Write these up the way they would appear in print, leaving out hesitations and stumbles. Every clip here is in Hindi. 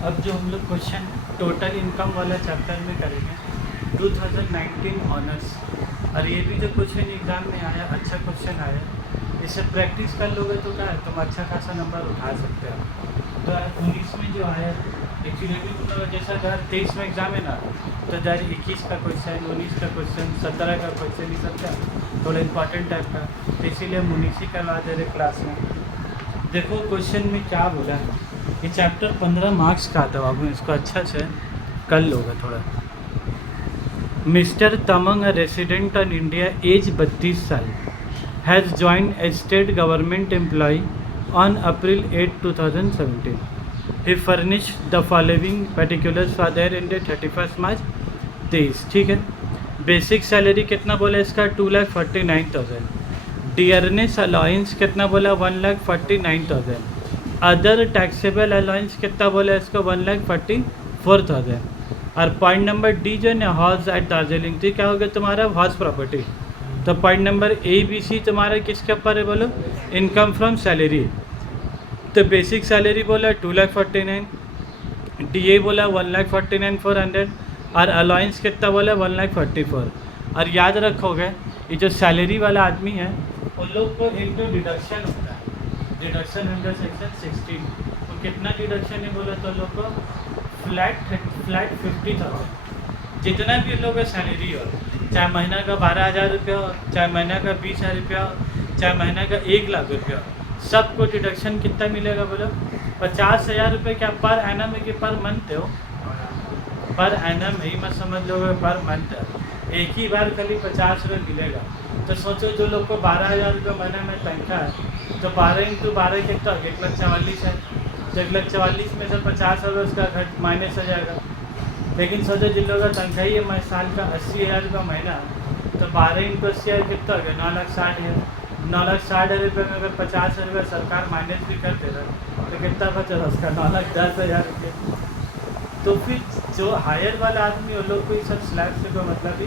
अब जो हम लोग क्वेश्चन टोटल इनकम वाला चैप्टर में करेंगे 2019 ऑनर्स। और ये भी जो क्वेश्चन एग्ज़ाम में आया, अच्छा क्वेश्चन आया, इससे प्रैक्टिस कर लोगे तो क्या है, तुम अच्छा खासा नंबर उठा सकते हो। तो 19 में जो आया एक्चुअली भी मतलब जैसा 2023 में एग्ज़ाम है ना, तो 2021 का क्वेश्चन, 19 का क्वेश्चन, 17 का क्वेश्चन, ये सब क्या थोड़ा इंपॉर्टेंट टाइप का, तो इसीलिए हम 19 ही करवा दे रहे क्लास में। देखो क्वेश्चन में क्या बोला है, ये चैप्टर 15 मार्क्स का आता है बाबू, इसको अच्छा से कर लोगे थोड़ा। Mister Tamang, a resident on India, age 32 साल, has joined a state government employ on April 8, 2017. He furnished the following particulars for the year ended 31 March 23। ठीक है। बेसिक सैलरी कितना बोला इसका, 2,49,000। डियरनेस अलाउंस कितना बोला, 1,49,000। अदर टैक्सेबल अलाउंस कितना बोला इसको, 1,44,000। और पॉइंट नंबर डी जो है ना, हाउस एट दार्जिलिंग, तो क्या हो गया तुम्हारा, हाउस प्रॉपर्टी। तो point number A B C तुम्हारा किसके ऊपर है बोलो, इनकम फ्रॉम सैलरी। तो बेसिक सैलरी बोला 2,49,000, डी ए बोला 1,49,400, और अलाउंस कितना बोला 1,44,000। और याद रखोगे ये जो सैलरी वाला आदमी है उन लोग को एक तो डिडक्शन होता है, डिडक्शन अंडर सेक्शन 16। तो कितना डिडक्शन है बोला तो लोग को फ्लैट 50,000, जितना भी लोग का सैलरी हो, चाहे महीना का 12,000 रुपया हो, चाहे महीना का 20,000 रुपया हो, चाहे महीना का 1,00,000 रुपया हो, सबको डिडक्शन कितना मिलेगा बोलो, 50,000 रुपये। क्या पर एनम है कि पर मंथ हो, पर एनम ही मत समझ लो, पर मंथ एक ही बार खाली 50 रुपये मिलेगा। तो सोचो जो लोग को 12,000 रुपये महीने में तनख्वाह है, तो 12 × 12 कितना, 1,44,000 है। तो 1,44,000 में से 50 रुपये उसका घट माइनस हो जाएगा। लेकिन सोचो जिन लोगों का तनख्वाह ही है साल का 80,000 रुपये महीना, तो 12 × 80,000 कितना हो गया, 9,60,000। 9,60,000 रुपये में अगर 50 रुपये सरकार माइनस भी कर दे रहा तो कितना बचा उसका, 9,10,000 रुपये। तो फिर जो हायर वाला आदमी उन लोग को ये सब स्लैब से कोई मतलब ही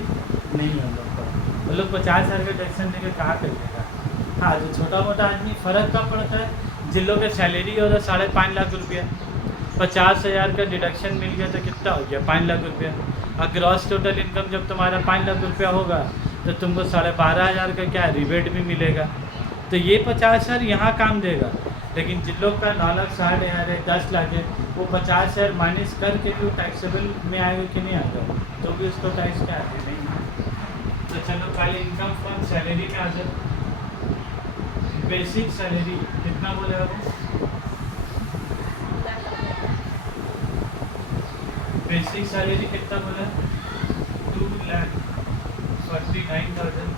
नहीं है उन लोग को, उन लोग 50,000 का टैक्सन देकर कहाँ कर देगा। हाँ, जो छोटा मोटा आदमी फ़र्क कब पड़ता है, जिन लोगों की सैलरी हो रहा है 5.5 लाख रुपया, 50,000 का डिडक्शन मिल गया तो कितना हो गया, 5 लाख रुपया। और ग्रॉस टोटल इनकम जब तुम्हारा 5 लाख रुपया होगा तो तुमको 12,500 का क्या रिबेट भी मिलेगा। तो ये 50,000 यहाँ काम देगा। लेकिन जिन लोग का 9,60,000 है, 10 लाख है, वो 50,000 माइनस करके भी वो टैक्सेबल में आएगा कि नहीं आएगा, तो भी उसको टैक्स क्या आएगा, नहीं। तो चलो पहले इनकम फ्रॉम सैलरी में आ जाए। बेसिक सैलरी कितना बोलेगा वो, बेसिक सैलरी कितना बोला, 2,49,000।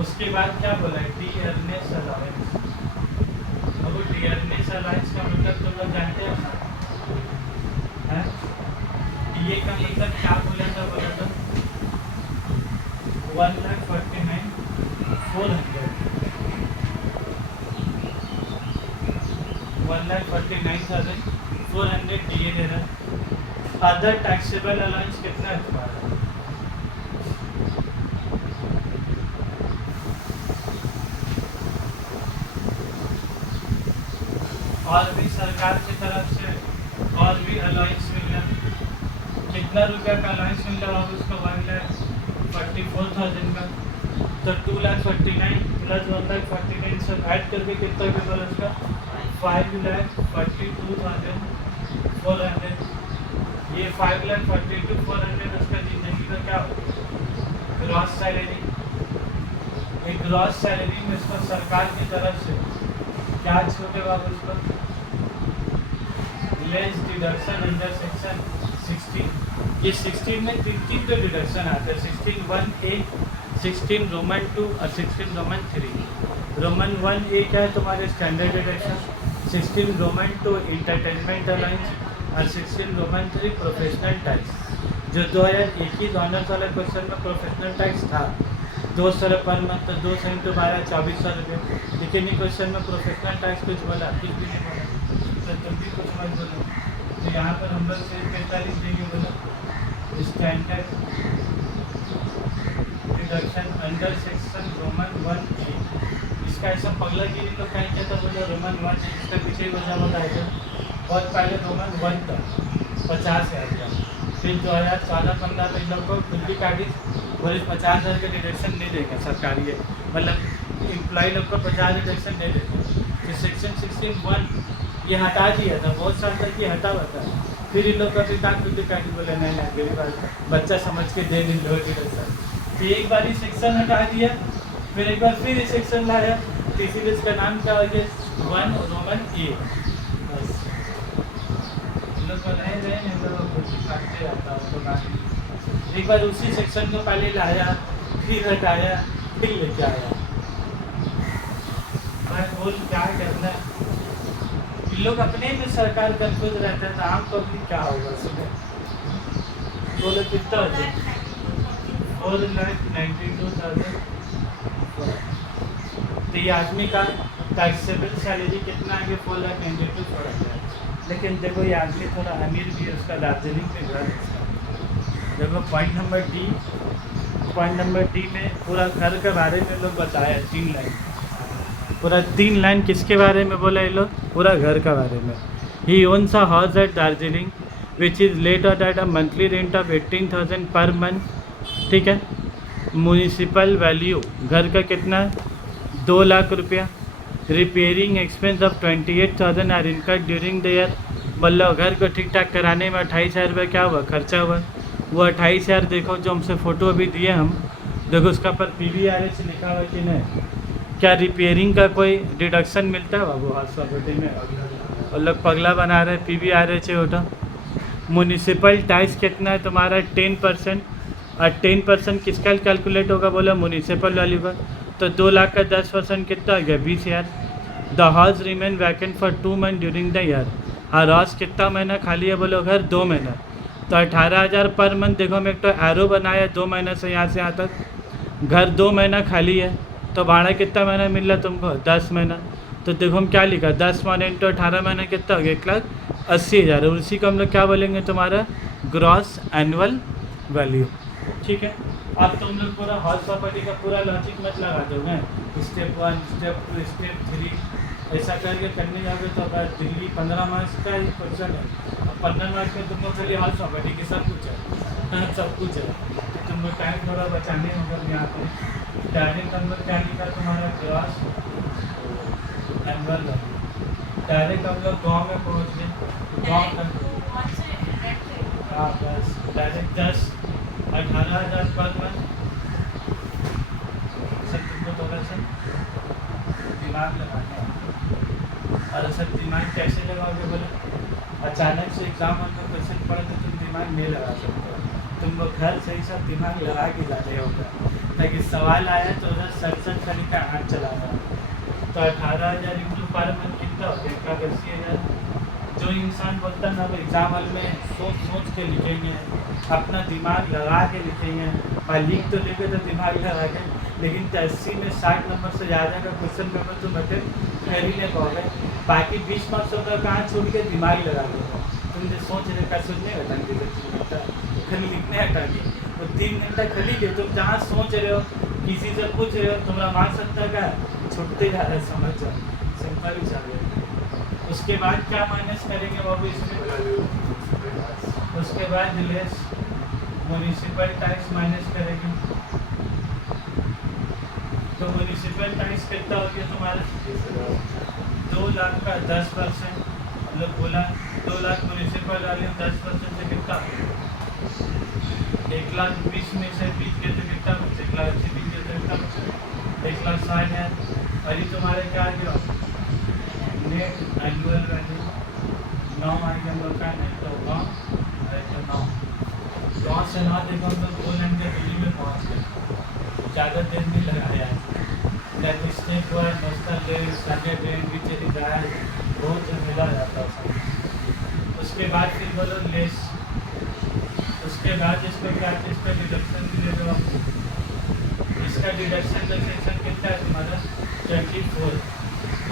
उसके बाद क्या बोला है, डी अर्नेस अलाउंस। अब वो डी अर्नेस अलाउंस का मतलब तुम लोग जानते हो ना, डी ए का मतलब क्या बोला था, 1,49,400, 1,49,400 डी ए दे रहा। अदर टैक्सेबल अलाउंस कितना है तुम्हारा, और भी सरकार की तरफ से और भी अलाउंस मिल रहा है। कितना रुपया का अलाउंस मिल रहा है उसको, 1,44,000 का। तो 2,49,000 प्लस 1,49,000 सब ऐड करके कितना पेपर उसका, 5,42,400। ये 5,42,400 उसका जिंदगी का क्या होगा, ग्रॉस सैलरी। एक ग्रॉस सैलरी में इसको सरकार की तरफ से क्या छूटेगा उसको, लेस डिडक्शन अंडर सेक्शन 16। ये 16 में तीन तो डिडक्शन आते हैं, 16(1)(a), 16 रोमन 2 और 16 रोमन 3। रोमन 1(a) क्या है तुम्हारे standard deduction, 16 Roman 2 entertainment allowance, और 16 रोमन 3 प्रोफेशनल टैक्स। जो 2021 ऑनर्स वाले क्वेश्चन में प्रोफेशनल टैक्स था 200 रुपये पर मंथ, तो 200 × 12 2400 रुपये। लेकिन ये क्वेश्चन में प्रोफेशनल टैक्स कुछ बोला, कुछ भी नहीं बोला, तो तुम भी कुछ मत बोलो। तो यहाँ पर हम लोग सिर्फ 45 देंगे बोला, standard deduction under section Roman 1(a)। इसका ऐसा पगला गिरी लोग कहीं कहता बोला रोमन 1, इसका पीछे ही वजह बताएगा बहुत पहले रोमन 1 था 50,000 का। फिर 2014-15 में इन लोग को खुद भी काटी बोले 50,000 का डिडक्शन नहीं देंगे सरकारी है, मतलब एम्प्लॉय लोग को 50 डिडक्शन नहीं देते। फिर सेक्शन 16(1) ये हटा दिया था, बहुत साल तक ये हटा हुआ था। फिर इन लोग का भी काम खुद भी काटी बोले नहीं नहीं गरीब आदमी बच्चा समझ के दे इन लोग डिडक्शन। तो एक बार ही सेक्शन हटा दिया, फिर एक बार फिर ये सेक्शन लाया, तो इसीलिए इसका नाम क्या हो गया 1 रोमन ए। बस इन लोग बनाए रहे हैं, इन लोग खुद ही काटते रहता है तो ना। एक बार उसी सेक्शन को पहले लाया, फिर हटाया, फिर लेके आया। मैं बोल क्या करना है, इन लोग अपने में सरकार कंफ्यूज रहता है तो आम पब्लिक क्या होगा सुबह बोलो कितना हो जाए 4,92,000। तो ये आदमी का टैक्सेबल सैलरी कितना आगे 4,92,000 छोड़ा गया। लेकिन देखो ये आदमी थोड़ा अमीर भी है, उसका दार्जिलिंग में घर है। देखो पॉइंट नंबर डी में पूरा घर के बारे में लोग बताया 3 लाइन, पूरा 3 लाइन किसके बारे में बोला ये लोग, पूरा घर का बारे में। He owns a house at Darjeeling which is let at a monthly rent of 18,000 per month. ठीक है, म्यूनिसिपल वैल्यू घर का कितना है 2 लाख रुपया। Repairing expense of 28,000 are incurred during the year. मतलब घर को ठीक ठाक कराने में 28,000 रुपये क्या हुआ खर्चा हुआ। वो 28,000 देखो जो हमसे फ़ोटो अभी दिए हम, देखो उसका पर PVRH लिखा हुआ कि नहीं। क्या रिपेयरिंग का कोई डिडक्शन मिलता है बाबू हाथ प्रॉपर्टी में, और लोग पगला बना रहे PVRH है होता। म्यूनिसिपल टैक्स कितना है तुम्हारा 10%, और 10% किसका कैलकुलेट होगा बोला म्यूनिसिपल वैल्यू का। तो 2 लाख का 10% कितना हो गया 20,000। The house remain vacant for 2 month during the year. Her house कितना महीना खाली है बोलो घर 2 महीना, तो 18,000 पर मंथ। देखो हम एक तो एरो बनाया 2 महीना से यहाँ से यहाँ तक, घर 2 महीना खाली है तो भाड़ा कितना महीना मिल रहा तुमको 10 महीना। तो देखो हम क्या लिखा 10 महीने इंटू 18 महीना कितना हो गया 1,80,000। और उसी को हम लोग क्या बोलेंगे तुम्हारा ग्रॉस एनुअल वैल्यू। ठीक है, अब तुम लोग पूरा हाउस प्रॉपर्टी का पूरा लॉजिक मत लगा दोगे, स्टेप 1 स्टेप 2 स्टेप 3 ऐसा करके करने जाओगे तो अगर दिल्ली 15 मार्क्स का ही क्वेश्चन है, 15 मार्क्स में तुमको खाली हाउस प्रॉपर्टी की सब कुछ है सब कुछ है। तो तुमको टाइम थोड़ा बचाने होगा यहाँ पे। डायरेक्ट नंबर क्या लिखा तुम्हारा ग्रॉस एनुअल वैल्यू। डायरेक्ट हम लोग गाँव में पहुँच गए, गाँव का हाँ बस डायरेक्ट 18,000 पर मंथ। सर तुमको थोड़ा सा दिमाग लगाना है। और सर दिमाग कैसे लगाओगे बोले, अचानक से एग्ज़ाम में क्वेश्चन पड़े तो तुम दिमाग नहीं लगा सकते हो, तुमको घर से ही सब दिमाग लगा के जाने होगा, ताकि सवाल आया तो उधर सर खाली का हाथ चला रहा। तो 18,000 इंटू पर मंथ कितना हो गया 81,000। जो इंसान बोलता है ना वो एग्ज़ाम हॉल में सोच के लिखेंगे, अपना दिमाग लगा के लिखेंगे, और लिख तो लिखे तो दिमाग लगा के, लेकिन 80 में 60 नंबर से ज़्यादा का क्वेश्चन पेपर तुम अटेंड कर ही नहीं पाओगे। बाकी 20 मार्क्स का कहाँ छोड़ के दिमाग लगा देगा। तुम जो सोच रहे का सोचने हटा के खाली लिखने हटा के वो 3 घंटा खाली ले, तुम जहाँ सोच रहे हो किसी से पूछ रहे हो तुम्हारा मार्क्स सत्ता का छुटते जा रहा है, समझ जाओ सिंपल ही चल रहा है। उसके बाद क्या माइनस करेंगे वो भी इसमें, उसके बाद लेस म्यूनिसिपल टैक्स माइनस करेंगे। तो म्यूनिसिपल टैक्स कितना हो गया तुम्हारा 2 लाख का 10%। मतलब बोला 2 लाख म्यूनिसिपल वाले 10% से कितना 1,20,000 में से 20 के तो कितना बचे 1,80,000 20 के तो कितना बचे 1,60,000। और ये तुम्हारे क्या आ गया नेट एनुअल वैल्यू 9 आ गया हम लोग का नेट। तो 9 गाँव से 9 देखो हम लोग 2 घंटे दिल्ली में पहुँच गए, ज़्यादा देर नहीं लगाया। Like step 1 national rail Sunday train पीछे दिखाया बहुत झमेला जाता है। उसके बाद फिर बोलो लेस, उसके बाद इसको क्या इसका डिडक्शन भी ले लो आप। इसका डिडक्शन सेक्शन कितना है तुम्हारा 24,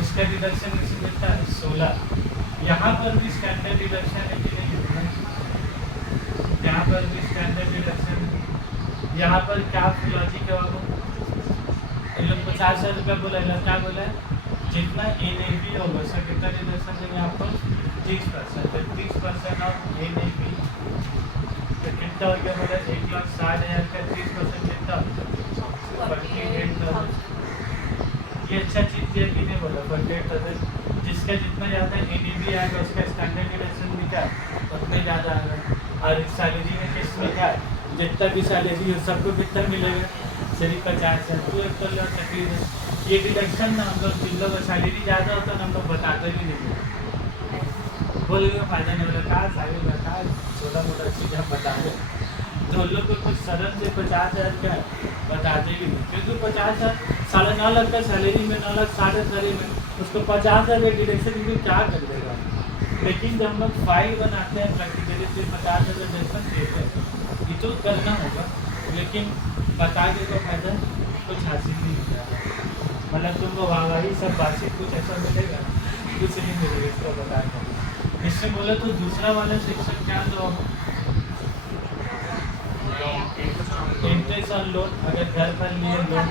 उसका डिडक्शन कितना है 16। यहाँ पर भी स्टैंडर्ड डिडक्शन है कि नहीं है, यहाँ पर भी स्टैंडर्ड डिडक्शन है। यहाँ पर क्या लॉजिक है बाबू, ये लोग 50,000 रुपये बोला, क्या बोला है जितना NAV होगा उसका कितना डिडक्शन देंगे आपको 30%। 30% ऑफ NAV तो कितना हो गया बोला 1,60,000 का 30% कितना 48,000। ये अच्छा चीज़ दिया कि नहीं बोला 48,000। जिसका जितना ज़्यादा NAV आएगा उसका स्टैंडर्ड डिडक्शन भी क्या उतना ज़्यादा आएगा। और सैलरी में किस में क्या जितना भी सैलरी हो सबको कितना मिलेगा सिर्फ 50,000। तो एक तो लो तकलीफ है ये डिडक्शन ना हम लोग जिन लोग सैलरी ज़्यादा होता है ना हम लोग बताते भी नहीं बोलेंगे फ़ायदा नहीं बोला कहा सैलरी में कहा छोटा मोटा चीज़ हम बता दें तो हम लोग को कुछ सरल से 50,000 का बताते भी नहीं क्योंकि 50,000 9.5 लाख का सैलरी में 9,60,000 में उसको 50,000 का डिडक्शन भी क्या कर देगा। लेकिन जब हम लोग फाइल बनाते हैं प्रैक्टिकली फिर 50,000 डिडक्शन देते हैं ये तो करना होगा लेकिन बता के तो फायदा कुछ हासिल नहीं होता मतलब तुमको वाहवाही सब बातचीत कुछ ऐसा मिलेगा कुछ नहीं मिलेगा इसको बता कर। इससे बोले तो दूसरा वाला सेक्शन क्या तो इंटरेस्ट ऑन लोन अगर घर पर लिए लोन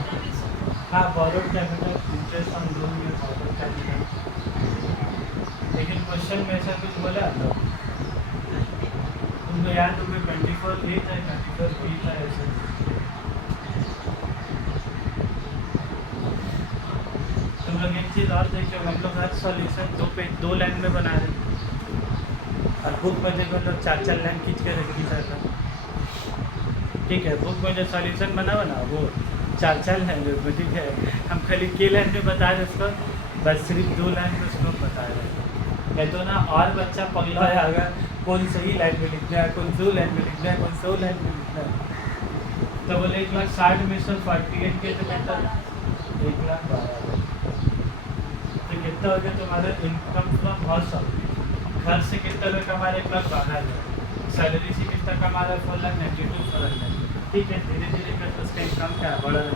हाँ borrowed capital interest on loan या बोरोड कैपिटल। लेकिन क्वेश्चन में ऐसा कुछ बोला तुमको याद हो गया 24A था 24B था ऐसे तुम लोग एक चीज़ और देखिए हम लोग हर सॉल्यूशन 2 लाइन में बना रहे और बुक में देखो लोग 4 लाइन खींच के रखी जाता ठीक है। बुक में जो सॉल्यूशन बना वो 4 लाइन में ठीक है हम खाली के लाइन में बता रहे उसको बस सिर्फ 2 लाइन में उसको बता रहे नहीं तो ना और बच्चा पगला आएगा कौन सही लाइन में लिखना है कौन 2 लाइन में लिखना है कौन 100 लाइन में लिखना है। तो बोले 1,60,000 में से 48 के तो कितना 1,12,000 तो कितना हो गया तुम्हारा इनकम फ्रॉम हाउस घर से कितना लोग कमा रहे 1,12,000 सैलरी से कितना कमा रहा है 4,92,000 ठीक है धीरे धीरे करके उसका इनकम क्या बढ़ रहा है।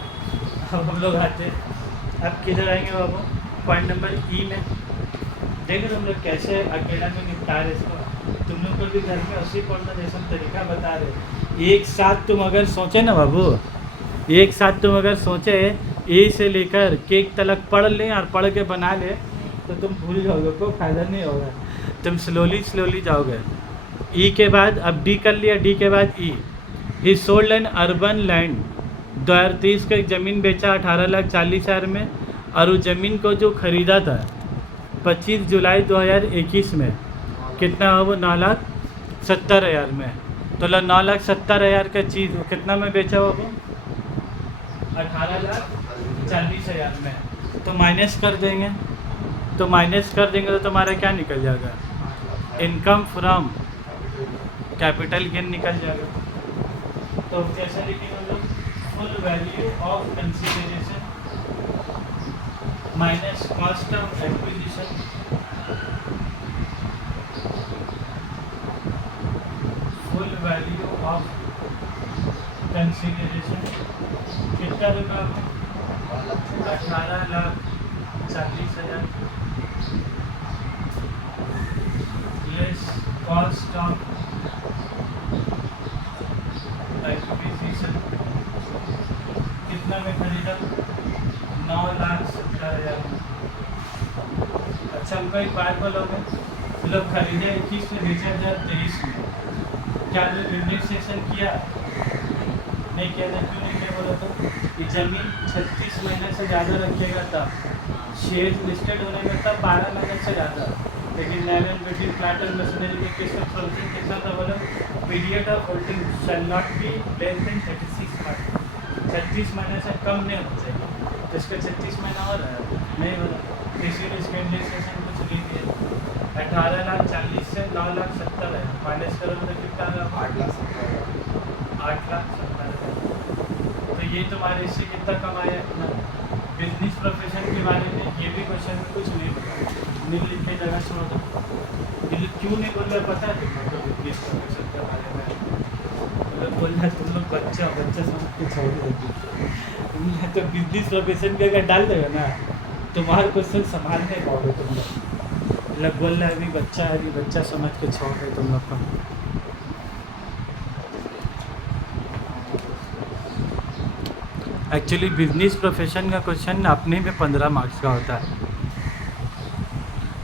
अब हम लोग आते अब किधर आएंगे बाबू पॉइंट नंबर ई में देखो तुम लोग कैसे अकेला में निपटा रहे इसको तुम लोग को भी घर में उसी पढ़ना जैसा तरीका बता रहे एक साथ तुम अगर सोचे ना बाबू एक साथ तुम अगर सोचे ए से लेकर के तक पढ़ लें और पढ़ के बना ले तो तुम भूल जाओगे कोई फायदा नहीं होगा तुम स्लोली जाओगे। ई के बाद अब डी कर लिया डी के बाद ई he sold an urban land 2023 को एक ज़मीन बेचा 18,40,000 में और उस ज़मीन को जो ख़रीदा था 25 जुलाई 2021 में कितना हो वो 9,70,000 में तो 9,70,000 का चीज़ वो कितना में बेचा वो 18,40,000 में तो माइनस कर देंगे तो तुम्हारा क्या निकल जाएगा इनकम फ्रॉम कैपिटल गेन निकल जाएगा। तो कैसे लिखेंगे हम लोग full value of consideration minus cost of acquisition full value of consideration कितना होगा 18,40,000 लेस कॉस्ट ऑफ एक्विजिशन कितना में खरीदा 9,70,000। अच्छा हमको एक बात बोलोगे लोग खरीदे 21 में बेचे 2023 में क्या लोग इंडेक्सेशन किया नहीं किया था क्यों नहीं किया बोला तो ये ज़मीन 36 महीने से ज़्यादा रखिएगा तब शेयर लिस्टेड होने में तब 12 महीने से ज़्यादा लेकिन land and building flat and machinery में किसका होल्डिंग कितना था बोला period of holding shall not be less than 36 month 36 महीने से कम नहीं होना चाहिए तो इसका 36 महीना हो रहा है नहीं हो रहा इसीलिए इसका इंडेक्सेशन कुछ नहीं दिया 18,40,000 से 9,70,000 माइनस करो तो कितना 8,70,000 तो ये तुम्हारे इससे कितना कमाया बिजनेस प्रोफेशन के बारे में ये भी क्वेश्चन में कुछ नहीं बोला निम्नलिखित की जगह छोड़ दो ये क्यों नहीं बोल रहा पता है तुमको बिजनेस प्रोफेशन के बारे में मतलब बोल रहा तुम लोग बच्चा समझ के छोड़ देगी तुम तो बिजनेस प्रोफेशन के अगर डाल देगा ना तुम्हारा क्वेश्चन संभाल नहीं पाओगे तुम लोग मतलब बोल रहा है अभी बच्चा समझ के छोड़ रहे तुम लोग को। एक्चुअली बिजनेस प्रोफेशन का क्वेश्चन अपने में 15 मार्क्स का होता है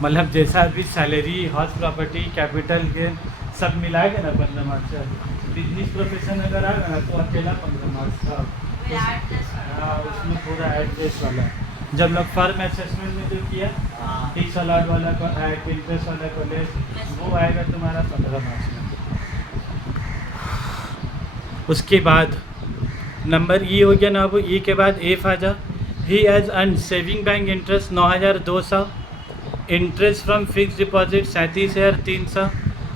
मतलब जैसा भी salary, house property, capital gain सब मिलाएगा ना 15 मार्क्स से। बिजनेस प्रोफेशन अगर आएगा ना तो अकेला 15 मार्क्स का। हाँ, उसमें पूरा एड्रेस वाला। जब लोग फर्म असेसमेंट में जो किया टी सलाड वाला को इंटरेस्ट वाला कॉलेज, वो आएगा तुम्हारा 15 मार्क्स में। उसके बाद नंबर ई हो गया ना। अब ई के बाद एफ आ जा। He has earn saving bank interest 9,200, interest from fix deposit 37,300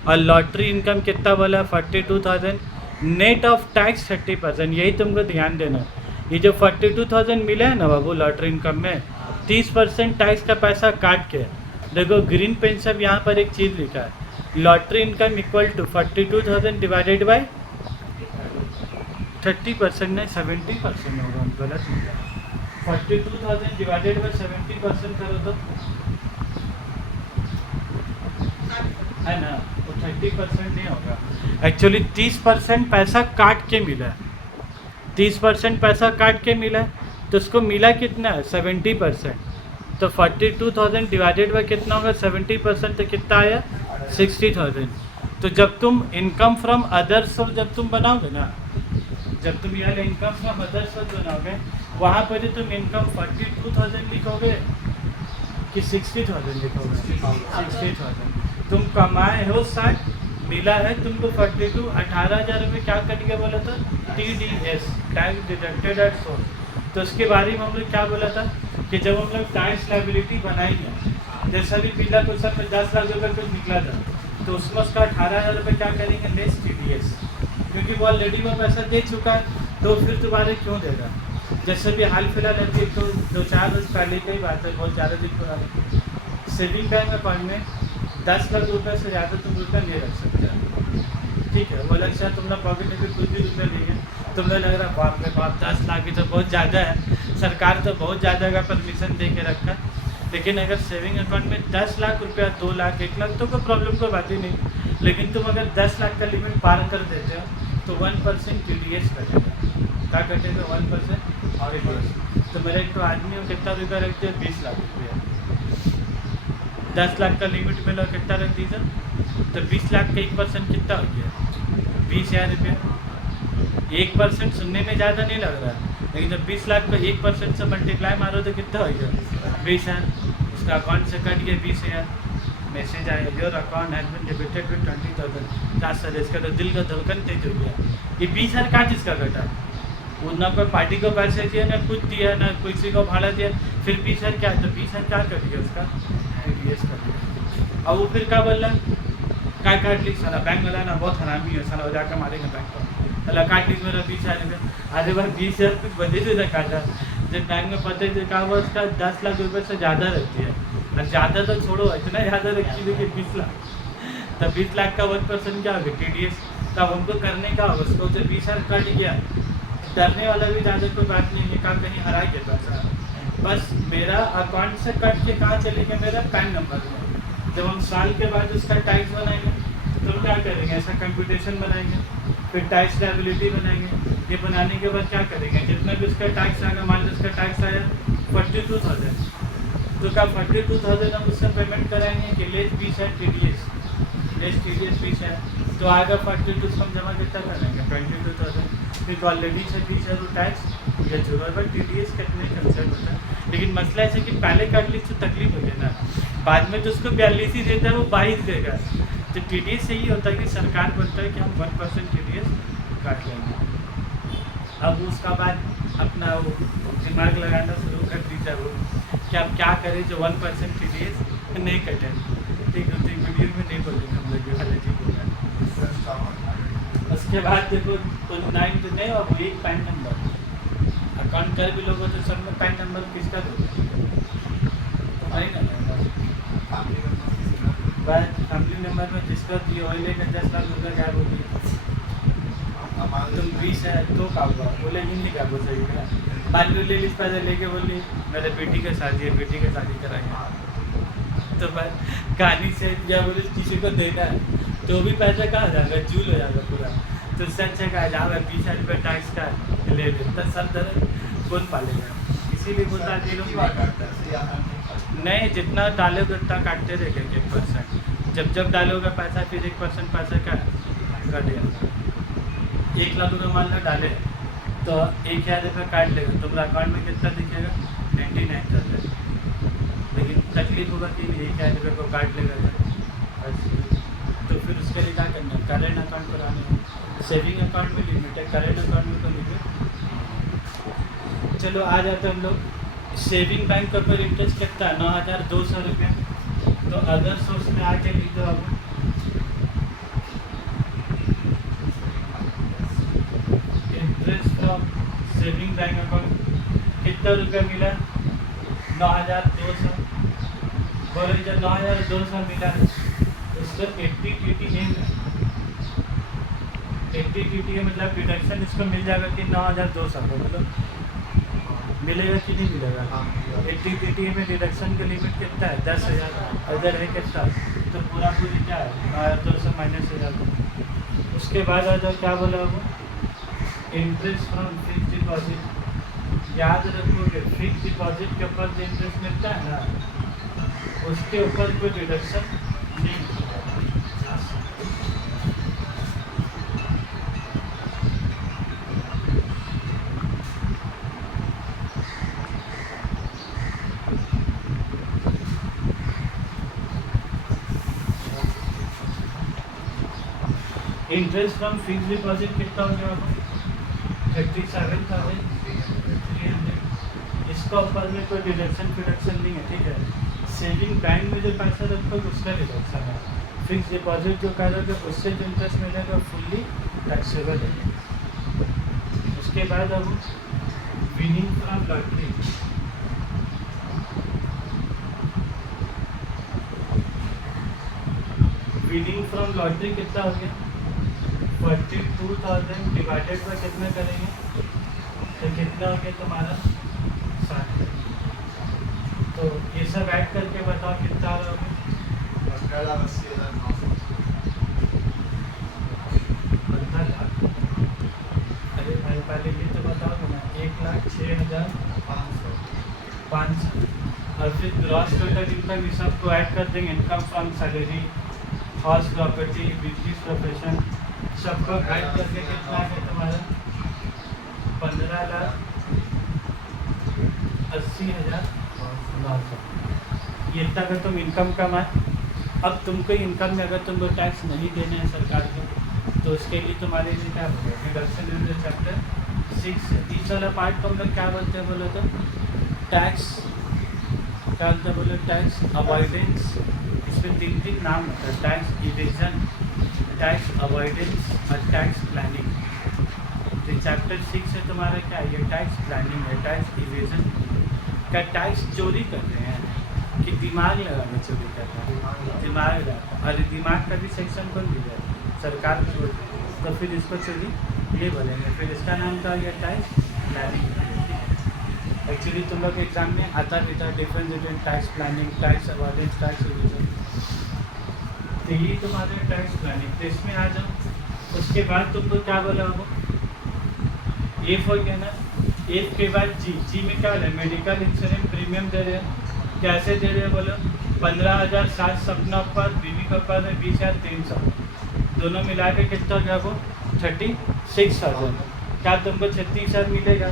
और लॉटरी इनकम कितना बोला 42,000, नेट ऑफ टैक्स 30%। यही तुमको ध्यान देना। ये जो 42,000 मिला है ना बाबू लॉटरी इनकम में, 30% टैक्स का पैसा काट के देखो। ग्रीन पेन सब यहाँ पर एक चीज़ लिखा है, lottery income equal to 42,000 divided by 30%, नहीं 70% होगा, गलत लिखा है। 42,000 डिवाइडेड बाई 70% करो तो है ना, वो 30% नहीं होगा। एक्चुअली 30% पैसा काट के मिला है, 30% पैसा काट के मिला है, तो उसको मिला कितना है 70%। तो 42,000 डिवाइडेड बाई कितना होगा 70%, तो कितना आया 60,000। तो जब तुम इनकम फ्रॉम अदर सोर्स जब तुम बनाओगे ना, जब तुम यहाँ इनकम फ्रॉम अदर सोर्स बनाओगे, वहाँ पर तुम इनकम 42,000 लिखोगे कि 60,000 लिखोगे? 60,000। तुम कमाए हो 60, मिला है तुमको 42, 18,000 रुपये क्या कट गया बोला था TDS, tax deducted at source. तो उसके बारे में हम लोग क्या बोला था कि जब हम लोग टैक्स लायबिलिटी बनाएंगे, जैसा भी पिछला क्वेश्चन में 10 लाख रुपये कुछ निकला था, तो उसमें उसका 18,000 रुपये क्या करेंगे लेस TDS, क्योंकि वो ऑलरेडी वो पैसा दे चुका है, तो फिर दोबारा क्यों देगा। जैसे भी हाल फिलहाल अभी तो 2-4 रोज पहले की ही बात है, बहुत ज़्यादा दिन पुरानी, सेविंग बैंक अकाउंट में 10 लाख रुपये से ज़्यादा तुम रुपया नहीं रख सकते। ठीक है, वो अलग से तुमने पॉकेट में कुछ भी रुपये नहीं है, तुम्हें लग रहा बाप रे बाप 10 लाख भी तो बहुत ज़्यादा है, सरकार तो बहुत ज़्यादा का परमिशन दे के रखा। लेकिन अगर सेविंग अकाउंट में 10 लाख रुपया, 2 लाख, 1 लाख तो कोई प्रॉब्लम कोई बात ही नहीं। लेकिन तुम अगर 10 लाख का लिमिट पार कर देते हो तो 1% TDS कटेगा। क्या कटेगा 1% और 1%। तो मेरा एक तो आदमी हो कितना रुपया रखते हैं 20 लाख रुपया, 10 लाख का लिमिट में लोग कितना रख दीजिए, तो 20 लाख का 1% कितना हो गया 20,000 रुपया। 1% सुनने में ज़्यादा नहीं लग रहा है, लेकिन जब 20 लाख को 1% से मल्टीप्लाई मारो तो कितना हो गया 20,000। उसका अकाउंट से कट गया 20,000, मैसेज आया your account has been debited with 20,000। क्या सर, इसका तो दिल का धड़कन तेज हो गया। ये 20,000 कहाँ जिसका कटा, वो ना कोई पार्टी को पैसे दिए, ना कुछ दिया, ना किसी को भाड़ा दिया, फिर 20,000 क्या, तो 20,000 क्या कट गया उसका TDS कर दिया। और वो फिर क्या बोल रहा क्या काट ली साला, बैंक वाला ना बहुत हरामी है साला, जाकर मारेंगे बैंक को, साला काट ली मेरा 20,000 रुपये। अरे भाई 20,000 कुछ वजह से ना काटा, जब बैंक में पता है कहा हुआ उसका 10 लाख रुपये से ज़्यादा रखती है, और ज़्यादा तो छोड़ो इतना ज़्यादा रखी थी कि 20 लाख, तब 20 लाख का 1% क्या होगा TDS। तब हमको करने का होगा, उसको जब 20,000 कट गया, डरने वाला भी ज़्यादा कोई बात नहीं है, कहाँ कहीं हरा गया पैसा, बस मेरा अकाउंट से कट के कहाँ चलेगा मेरा पैन नंबर में। जब हम साल के बाद उसका टैक्स बनाएंगे तो हम क्या करेंगे, ऐसा कंप्यूटेशन बनाएंगे, फिर टैक्स लायबिलिटी बनाएंगे। ये बनाने के बाद क्या करेंगे, जितना भी उसका टैक्स आएगा, मान लो उसका टैक्स आया 42,000, तो क्या 42,000 हम उससे पेमेंट कराएंगे कि लेस 20 है TDS, लेस TDS 20 है, तो आएगा 42, हम जमा कितना करेंगे 22,000, फिर ऑलरेडी से 20,000 टैक्स या जुड़ा पर TDS कितने कंसर्न होता है। लेकिन मसला ऐसा कि पहले काट ली तो तकलीफ हो गई ना, बाद में तो उसको 42 ही देता है, वो 22 देगा। तो TDS यही होता है कि सरकार बोलता है कि हम 1% TDS काट लेंगे। अब उसका बाद अपना वो दिमाग लगाना शुरू कर दीजिए वो कि आप क्या करें जो 1% TDS नहीं कटे। ठीक है, तो वीडियो में नहीं बोलेंगे हम लोग ये वाला चीज़ होगा। उसके बाद देखो तो 9 तो नहीं, और एक पैन नंबर अकाउंट कर भी लोगों तो सब में पैन नंबर किसका दो तुम्हारी ना, फैमिली नंबर में जिसका दिए वही लेकर 10 लाख रुपये क्या बोलिए तुम 20 है तो का हुआ बोले हिंदी का बोल सही है, बाद में ले लीज पैसे लेके बोली मेरे बेटी का शादी है, बेटी का शादी कराएंगे, तो कहानी से या बोले किसी को देना है तो भी पैसा कहाँ जाएगा, जूल हो जाएगा पूरा। तो सच है कहा जाओ 20,000 रुपये टैक्स का ले ले, तो सर दर्द कौन पालेगा, इसीलिए बोलता है लोग नहीं, जितना डालोगे उतना काटते रहेगा 1%। जब जब डालोगे पैसा फिर 1% पैसा क्या कटेगा। 1 लाख रुपये मान लो डाले तो 1,000 रुपये काट लेगा, तुम्हारा अकाउंट में कितना दिखेगा 99,000। लेकिन तकलीफ होगा कि 1,000 रुपये को काट लेगा तो फिर उसके लिए क्या करना है, करेंट अकाउंट कराना है। सेविंग अकाउंट में लिमिट है, करेंट अकाउंट में तो लिमिट। चलो आ जाते हैं हम लोग। सेविंग बैंक का पर इंटरेस्ट कितना है 9,200 रुपये। तो अदर सोर्स में आके लिख दो अब interest from saving bank account कितना रुपया मिला 9,200। बोले जब 9,200 मिला उसको 80 TTA में 80 TTA मतलब डिडक्शन इसको मिल जाएगा कि 9,200 को मतलब मिलेगा कि नहीं मिलेगा। 80 TTA में डिडक्शन का लिमिट कितना है 10,000। अगर है कितना तो पूरा पूरी क्या है 9,200 माइनस 1,000। उसके बाद आ जाओ क्या बोला वो इंटरेस्ट फ्रॉम फिक्स डिपॉजिट। याद रखोगे फिक्स डिपॉजिट के ऊपर जो इंटरेस्ट मिलता है ना उसके ऊपर कोई डिडक्शन नहीं। इंटरेस्ट फ्रॉम फिक्स डिपॉजिट कितना हो गया 37,300। इसका ऊपर में कोई डिडक्शन फिडक्शन नहीं है, ठीक है। सेविंग बैंक में जो पैसा रखोगे उसका डिडक्शन है। फिक्स डिपॉजिट जो करोगे उससे जो इंटरेस्ट मिलेगा फुल्ली टैक्सेबल है। उसके बाद अब winning from lottery. Winning from lottery कितना हो गया 42,000 डिवाइडेड बाय कितना करेंगे तो कितना हो गया तुम्हारा 60। तो ये सब ऐड करके बताओ कितना आ रहा होगा 15 लाख। अरे भाई पहले ये तो बताओ ना 1,06,500 और फिर ग्रॉस टोटल इनकम इस सब को ऐड कर देंगे। Income from salary house property business profession सबको ऐड करके कितना है तुम्हारा 15,80,900। ये इतना अगर तुम इनकम कमाए। अब तुमको इनकम में अगर तुमको टैक्स नहीं देने हैं सरकार को तो उसके लिए तुम्हारे लिए क्या बोलो डिडक्शन इन चैप्टर 6 इस वाला पार्ट को हम लोग क्या बोलते हैं बोलो तो टैक्स क्या बोलते हैं बोलो टैक्स अवॉइडेंस। इसमें 3 नाम होता है टैक्स इवेजन टैक्स अवॉइडेंस और टैक्स प्लानिंग। तो चैप्टर 6 है तुम्हारा क्या है ये टैक्स प्लानिंग है टैक्स इवेजन का। टैक्स चोरी कर रहे हैं कि दिमाग लगा के चोरी कर रहे हैं दिमाग लगा। और दिमाग का भी सेक्शन कौन दिया है सरकार को तो फिर इसको चोरी ये बोलेंगे। फिर इसका नाम क्या है टैक्स प्लानिंग। एक्चुअली तुम लोग एग्जाम में आता भी था difference between tax planning tax avoidance tax evasion. तो ये तुम्हारे टैक्स प्लानिंग। तो इसमें आ जाओ। उसके बाद तुमको क्या बोला होगा एफ हो गया ना। एफ के बाद जी में क्या है मेडिकल इंश्योरेंस प्रीमियम दे रहे हैं। कैसे दे रहे हैं बोलो 15,000 सपना ऊपर बीवी के ऊपर में 20,300 दोनों मिला के कितना हो गया वो 36,000। क्या तुमको 36,000 मिलेगा।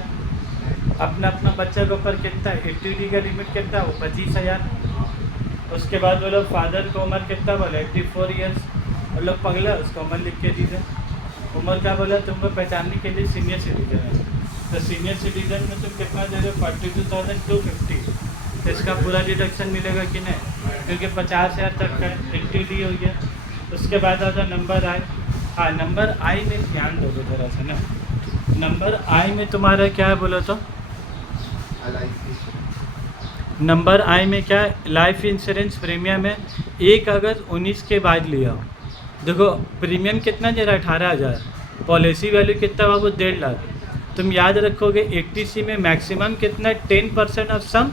अपना अपना बच्चे के ऊपर कितना है 80 का लिमिट कितना है वो 25,000। उसके बाद बोलो फादर को उम्र कितना बोला 84 ईयर्स। और लोग पगला उसको उम्र लिख के दीजिए। उम्र क्या बोला तुमको पहचानने के लिए सीनियर सिटीजन है। तो सीनियर सिटीजन में तुम कितना दे रहे हो 42,250। तो इसका पूरा डिडक्शन मिलेगा कि नहीं क्योंकि 50,000 तक का 80D हो गया। उसके बाद आता नंबर आई। हाँ नंबर आई में ध्यान दोगे थोड़ा सा ना। नंबर आई में तुम्हारा क्या है बोलो तो नंबर आई में क्या है लाइफ इंश्योरेंस प्रीमियम है 1 अगस्त 19 के बाद लिया। देखो प्रीमियम कितना दे रहा है 18,000। पॉलिसी वैल्यू कितना हुआ वो 1.5 लाख। तुम याद रखोगे 80C में मैक्सिमम कितना 10% ऑफ सम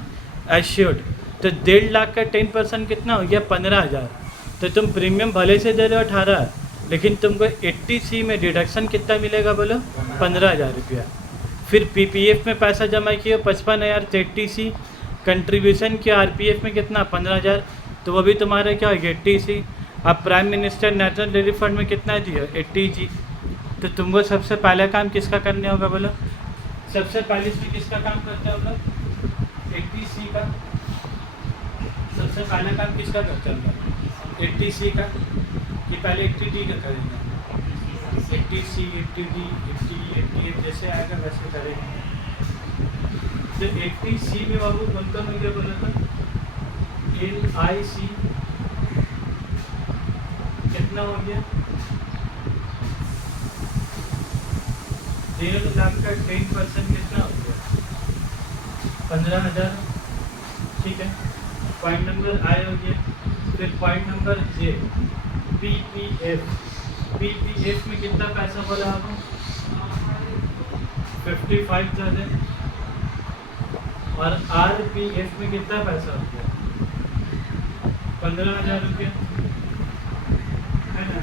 एश्योर्ड। तो 1.5 लाख का 10% कितना हो गया 15,000। तो तुम प्रीमियम भले से दे रहे हो 18 लेकिन तुमको 80C में डिडक्शन कितना मिलेगा बोलो 15,000 रुपया। फिर PPF में पैसा जमा किए 55,000 80C कंट्रीब्यूशन किया आरपीएफ में कितना 15,000, तो वो भी तुम्हारा क्या हो गया 80C। अब prime minister national relief fund में कितना दिया 80G। तो तुमको सबसे पहला काम किसका करने होगा बोलो, सबसे पहले इसमें किसका काम करते हो हम लोग 80C का। सबसे पहला काम किसका करते हैं हम लोग 80C का, कि पहले 80D का करेंगे। 80C 80D 80 88 जैसे आएगा वैसे करेंगे। तो 80C में बाबू कौन कौन हो गया बोला था LIC कितना हो गया 1.5 लाख का 10% कितना हो गया 15,000। ठीक है, पॉइंट नंबर I हो गया। फिर पॉइंट नंबर J पीपीएफ में कितना पैसा बोला आपको 55,000। और आरपीएफ में कितना पैसा हो गया 15,000 रुपये, है ना।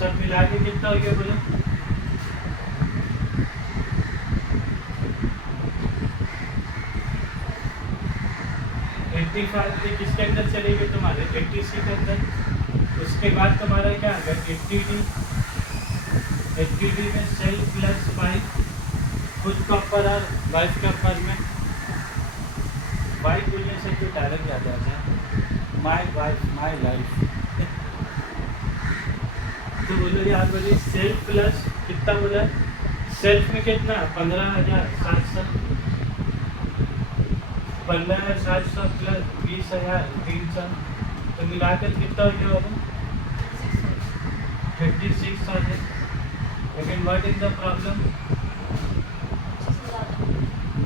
सब मिला के कितना हो गया बोलो 85 से किसके अंदर चलेगी तुम्हारे 80C के अंदर। उसके बाद तुम्हारा क्या आ गया 80D में सेल्फ प्लस वाइफ, खुद का ऊपर और वाइफ का ऊपर में। वाइफ बोलने से तो डायरेक्ट याद आ जाए माई वाइफ माई लाइफ। तो बोलो यार बोलिए सेल्फ प्लस कितना बोला, सेल्फ में कितना 15,700, 15,700 प्लस 20,300, तो मिलाकर कितना हो गया बाबू 36,000। लेकिन what is the problem,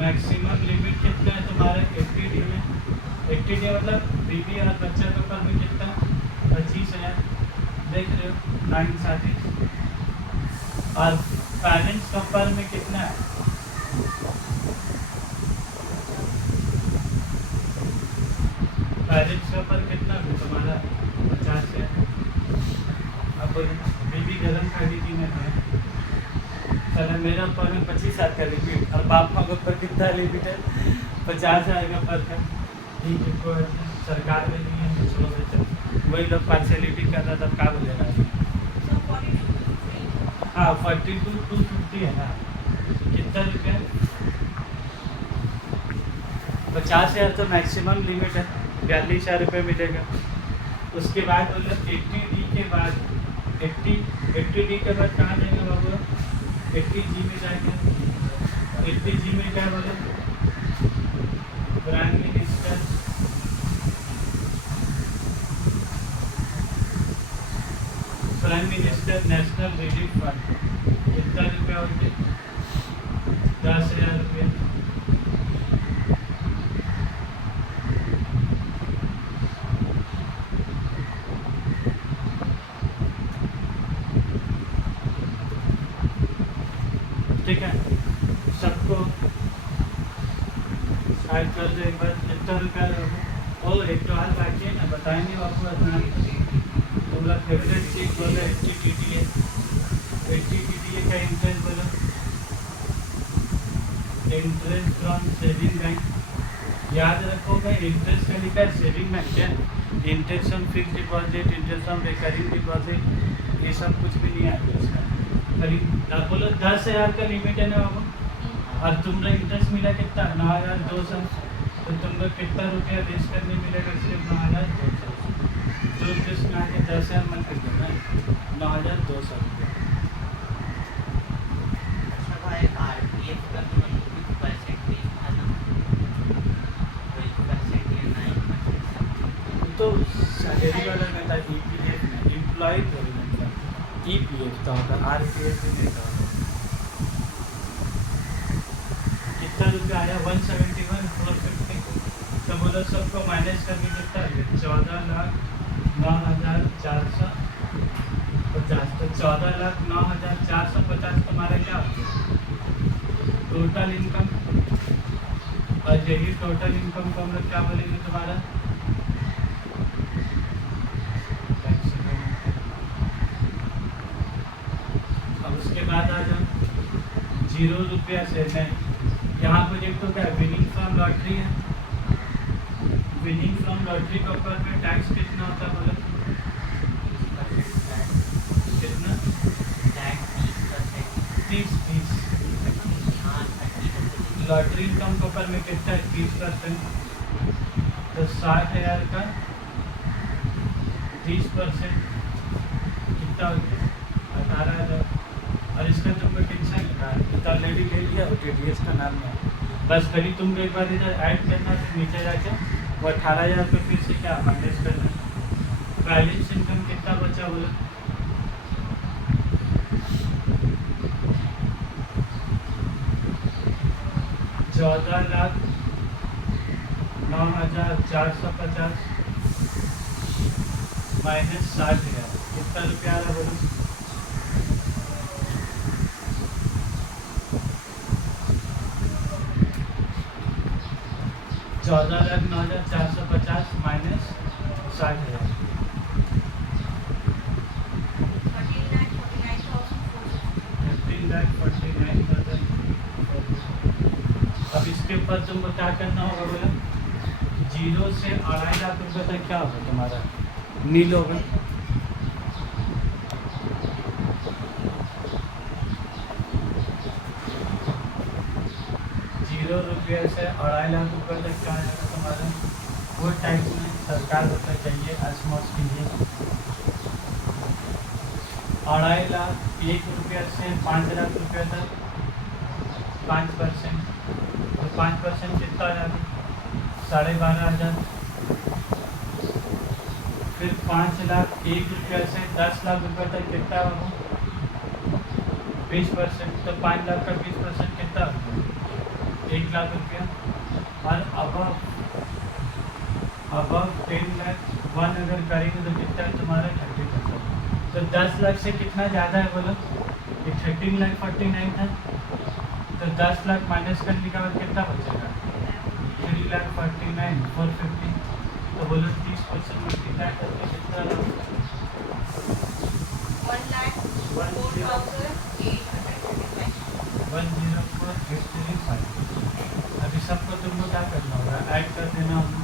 maximum limit कितना है तुम्हारे 80D में। 80D मतलब बीबी और बच्चा के ऊपर में कितना 25,000, देख रहे हो 930। और पेरेंट्स के ऊपर में कितना है पेरेंट्स के ऊपर कितना है तुम्हारा 50,000। अब बीबी गरम खाली थी मैं चलो मेरा ऊपर में 25,000 का लिमिट और बाप माँ के ऊपर कितना लिमिट है 50,000 का ऊपर का। ठीक है कोई नहीं, सरकार में नहीं है चलो बेटा वही लोग पार्शलिटी कर रहा तब क्या बोलेगा। हाँ 42,250 है ना, कितना रुपया 50,000 तो मैक्सिमम लिमिट है, 42,000 रुपये मिलेगा। उसके बाद मतलब 80D के बाद 80D के बाद कहाँ जाएंगे बाबू 80G में जाएंगे। 80G में क्या बोले prime minister national relief fund कितना रुपया हो गया 10,000 रुपये। ठीक है, सबको शायद कर दो एक बार कितना रुपया और एक तो हाल बाकी है ना बताएंगे आपको अपना तुम्हारा फेवरेट चीज बोलो 80TDA। 80TDA का इंटरेस्ट बोलो इंटरेस्ट फ्रॉम सेविंग बैंक। याद रखोगे इंटरेस्ट का लिखा है सेविंग बैंक क्या, interest on fix deposit interest on recurring deposit ये सब कुछ भी नहीं आएगा इसका। करीब बोलो 10,000 का लिमिट है ना बाबू, और तुमने इंटरेस्ट मिला कितना 9,200, तो तुमको कितना रुपया रेस करने मिलेगा सिर्फ 9,200। तो इंटरेस्ट में आके 10,000 मन कर देना 9,200 रुपये। तो सैलरी वाला में था EPF में एम्प्लॉय प्रोविडेंट फंड EPF का होगा, RPF में नहीं था। कितना रुपया आया 171,450, तो बोलो सबको माइनस करके कितना है 14,09,450। तो 14,09,450 तुम्हारा क्या हो गया टोटल इनकम। और यही टोटल इनकम को हम लोग क्या बोलेंगे तुम्हारा अब उसके बाद आ जाओ 0 रुपया से मैं यहाँ पर देखो क्या विनिंग फ्रॉम लॉटरी है। विनिंग फ्रॉम लॉटरी के ऊपर में टैक्स कितना होता है बोलो? कितना? 30। लॉटरी इनकम के ऊपर में कितना है? 30%। तो 60,000 का 30% कितना हो गया? 18,000। और इसका तुमको टेंशन लगा तो ऑलरेडी ले लिया वो TDS का नाम है। बस कभी तुमको एक बार इधर ऐड करना, फिर नीचे जाके वो 18,000 पे फिर से क्या माइनस करना। बैलेंस इनकम कितना बचा बोलो? ₹14,09,450 माइनस 60,000 कितना रुपया आ रहा बोलो? ₹14,09,450 माइनस 60,000 15,49,000। अब इसके ऊपर तुमको क्या करना होगा बोला? 0 से 2.5 लाख रुपये तक क्या होगा तुम्हारा? नील होगा। ₹0 से 2.5 लाख रुपये तक क्या आएगा तुम्हारा? वो टैक्स में सरकार होता चाहिए आसमोस कीजिए। 2.5 लाख, ₹1 से 5 लाख रुपये तक 5%। तो 5% कितना आ जाता? 12,500। फिर 5 लाख ₹1 से 10 लाख रुपये तक कितना होगा? 20%। तो 5 लाख का 20% कितना होगा? 1 लाख रुपया। और अब 10 लाख 1 अगर करेंगे तो कितना है तुम्हारा? 30%। तो 10 लाख से कितना ज़्यादा है बोलो? ये 13,49,000 था। तो 10 लाख माइनस करने के बाद कितना बचेगा? 3,49,450। तो बोलो 30% मल्टीप्लाई करके कितना? 1,04,835। अभी सबको तुमको क्या करना होगा? ऐड कर देना होगा।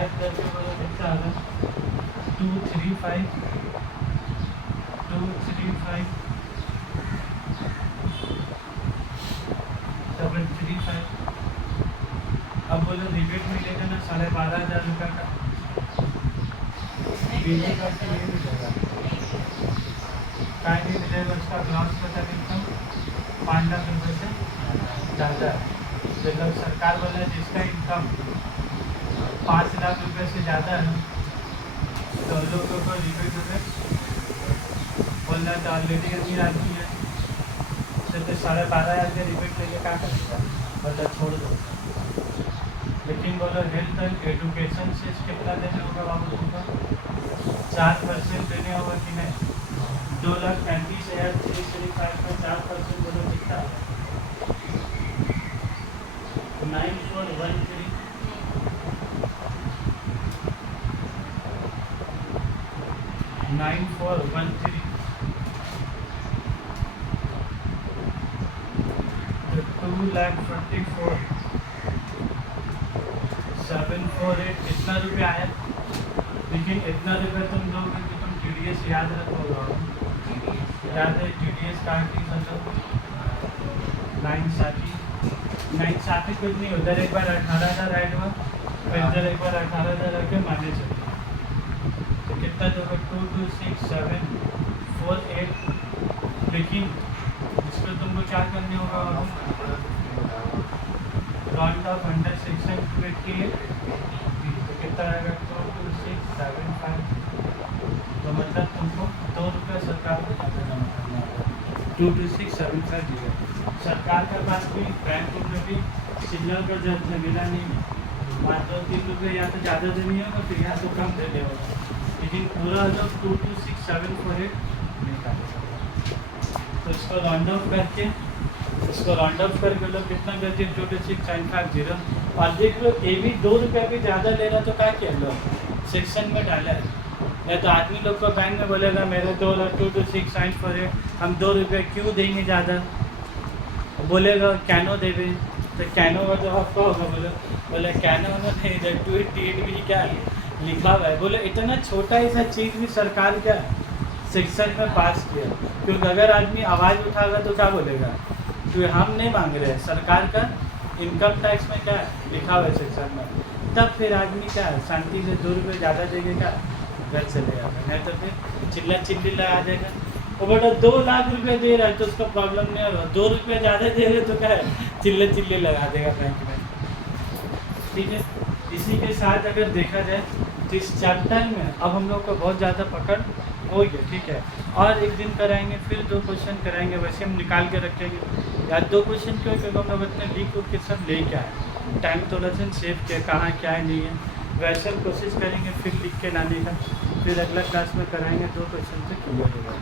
ऐड करके बोलो कितना आ रहा? 235 735। अब बोलो रिबेट मिलेगा ना 12,500 रुपये का? मिलेगा कि नहीं मिलेगा? क्या नहीं मिलेगा? उसका ग्रॉस टोटल इनकम 5 लाख रुपये से ज़्यादा है। तो जब सरकार बोला जिसका इनकम 5 लाख रुपये से ज़्यादा है तो लोगों को रिबेट बोलना तो ऑलरेडी अमीर आदमी है तो 12,500 के रिबेट लेके क्या करेगा? मतलब छोड़ दो। लेकिन बोलो हेल्थ एंड एजुकेशन से कितना देने होगा बाबू तुमको? 4% देने होगा कि नहीं? 2,35,335 में 4% बोलो कितना? 9,413। 9,413। तो 2,44,748 इतना रुपया आया। लेकिन इतना रुपया तुम लोगे कि तुम TDS याद रखोगे? याद है TDS कार्ड की मतलब 9,60 कुछ नहीं, उधर एक बार 18,000 ऐड हुआ, फिर इधर एक बार 18,000 रख के माइनस हो गया। तो कितना दोगे? 226,748। लेकिन इसको तुमको क्या करने होगा? Round of under section 28। तो कितना आएगा? 226,750। तो मतलब तुमको ₹2 सरकार को ज़्यादा जमा करना होगा। 226,750। सरकार के पास भी बैंकों में भी सिग्नल का झमेला नहीं है। 5-3 रुपये या तो ज़्यादा देनी होगा, फिर या तो कम देने होगा। लेकिन पूरा जो 226,748 निकालेगा। तो इसको राउंड ऑफ करके लोग कितना करते हैं? 226,750। और देख लो ये भी ₹2 भी ज़्यादा ले रहा तो क्या किया लो सेक्शन में डाला है। या तो आदमी लोग को बैंक में बोलेगा मेरे 2,26,748 हम ₹2 क्यों देंगे ज़्यादा? बोलेगा क्या नो देवे? तो कैनो का जवाब क्या होगा? बोले कैनो उन्होंने इधर ट्वीट भी क्या लिखा हुआ है। बोले इतना छोटा ऐसा चीज़ भी सरकार क्या शिक्षक में पास किया, क्योंकि अगर आदमी आवाज़ उठाएगा तो क्या बोलेगा? क्योंकि हम नहीं मांग रहे हैं, सरकार का इनकम टैक्स में क्या है लिखा हुआ है सेक्शन में, तब फिर आदमी क्या है शांति से 2 रुपये ज़्यादा देंगे क्या घर चले जाएगा, नहीं तो फिर चिल्ला लगा देगा। वो बेटा 2 लाख रुपए दे रहा है तो उसका प्रॉब्लम नहीं होगा, 2 रुपये ज़्यादा दे रहे तो क्या है चिल्ले लगा देगा बैंक में। ठीक है, इसी के साथ अगर देखा जाए तो इस चैप्टर में अब हम लोग को बहुत ज़्यादा पकड़ हो गया। ठीक है, और एक दिन कराएंगे, फिर 2 क्वेश्चन कराएंगे, वैसे हम निकाल के रखेंगे। या 2 क्वेश्चन क्यों, क्योंकि हम लोग अपने लिख के सब लेके आए, टाइम थोड़ा सा सेव किया, कहाँ क्या है नहीं है, वैसे हम कोशिश करेंगे फिर लिख के लाने का, फिर अगला क्लास में कराएंगे 2 क्वेश्चन से क्लियर होगा।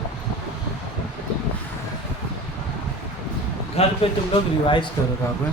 घर पे तुम लोग रिवाइज करोगे।